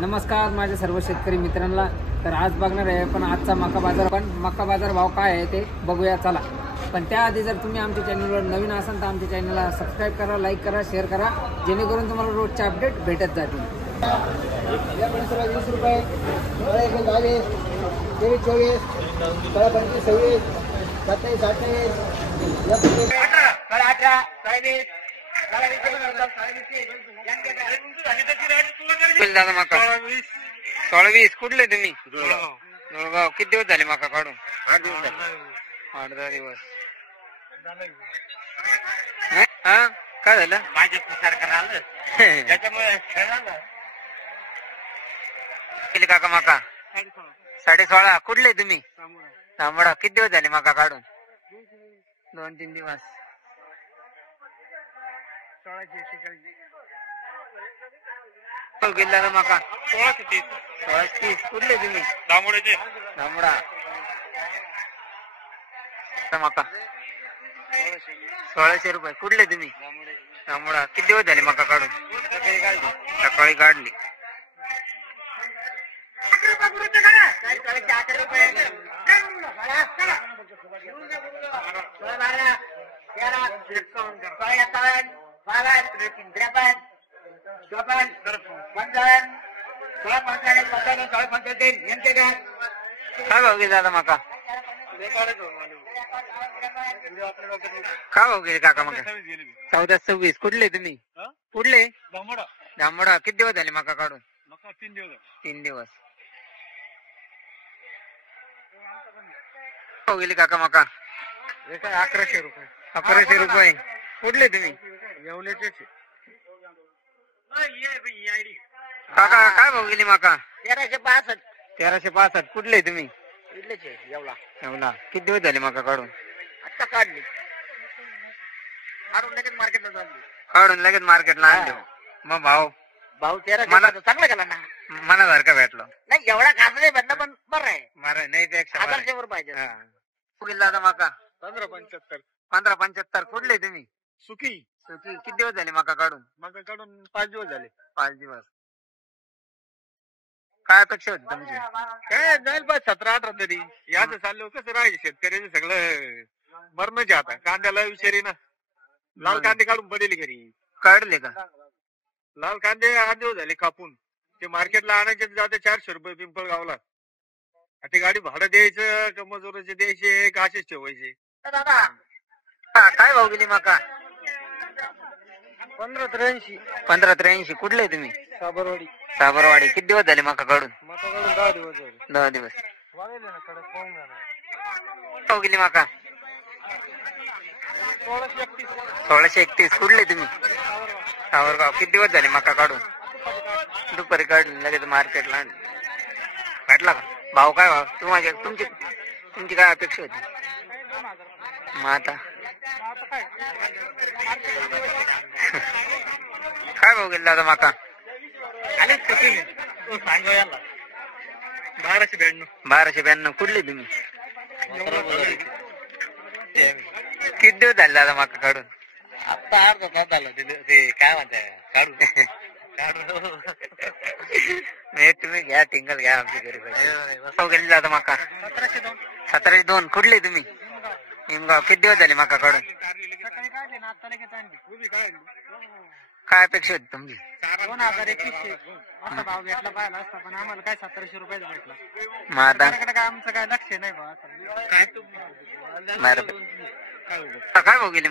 नमस्कार माझ्या सर्व शेतकरी मित्रांना। तर आज बघणार आहे पण आजचा मका बाजार भाव काय आहे ते बघूया चला। पण त्याआधी जर तुम्ही आमच्या चॅनलवर नवीन असाल तर आमच्या चॅनलला सबस्क्राइब करा, लाईक करा, शेअर करा, जेणेकरून तुम्हाला रोजचे अपडेट भेटत जातील। 20 रुपये 22 23 24 25 26 27 28 दादा मका 16-20 कुठले तुम्ही? नळगाव। किती दिवस झाले मका काढून? 8 दिवस झाले। 8-10 दिवस। हा काय झालं? भाजप सरकार आलं त्याच्यामुळे किती काका मका? 16.5। कुठले तुम्ही? तांबडा। किती दिवस झाले मका काढून? 2-3 दिवस। 16 किल्ला मका 16-30 कुठले तुम्ही? दामोड्याचे तांबडा मका 1600 रुपये। कुठले तुम्ही? तांबडा। किती दिवस झाले मका काढून? सकाळी काढली। काय भाव गेला दादा मका? काय भाव गेले काका मका? 14-26 कुठले तुम्ही? कुठले? दामोडा। किती दिवस झाले मका काढून? 3 दिवस। भाव गेले काका मका? 1100 रुपये 1100 रुपये। कुठले तुम्ही? येवल्याचे काका काय भाव गेली मका? 1362 1365 कुठले तुम्ही? इथलेचे येवला एवढा। किती दिवस झाले मका काढून? आता काढली काढून लगेच मार्केटला चालली काढून लगेच मार्केटला आणले। मग भाव भाऊ 13 चांगला गेला ना मनासारखं भेटलं नाही एवढा खास नाही भेटला पण बरं आहे बरं नाही ते 1000 वर पाहिजे दादा मका 1575 1575 कुठले तुम्ही? सुकी सुकी। किती दिवस झाले मका काढून? मका काढून 5 दिवस झाले 5 दिवस। काय अपेक्षा होती तुमची? काय जाईल पाच 17-18 तरी याच चाललो कसं राहायचं शेतकऱ्याचं सगळं मरणाचे आता कांद्याला विचारी ना लाल कांदे काढून पडेल घरी काढले का? लाल कांदे 8 दिवस झाले कापून ते मार्केटला आणायचे जाते 400 रुपये पिंपळगावला ते गाडी भाडं द्यायचं का मजुराचे द्यायचे का असेच ठेवायचे काय भाव गेली मका? 1583 1583 कुठले तुम्ही? साबरवाडी साबरवाडी। किती दिवस झाले मका काढून? मका काढून 10 दिवस झाले 10 दिवस। वाढले ना कडक पाहून ना भाव गेली मका? 1631 कुठले तुम्ही? सावरगाव। किती दिवस झाले मका काढून? दुपारी काढून लगेच मार्केटला आणली। भेटला का भाव? काय भाव तुमची काय अपेक्षा होती? मग आता काय भाव गेला दादा मका? 1292 कुठले तुम्ही? किती दिवस झाले दादा मका काढून? आता अर्धा तास झाला ते काय म्हणताय काढून नाही तुम्ही घ्या टिंगल घ्या आमच्या घरी भाव गेली दादा मका? 1702 कुठले तुम्ही? निमगाव। किती दिवस झाले मका काढून? काय अपेक्षा होती तुमची? 2021 असा भाव भेटला पाहिला असता पण आम्हाला काय 1700 रुपये भेटला मग आता काय आमचं काय लक्ष नाही भाऊ काय भाव गेली?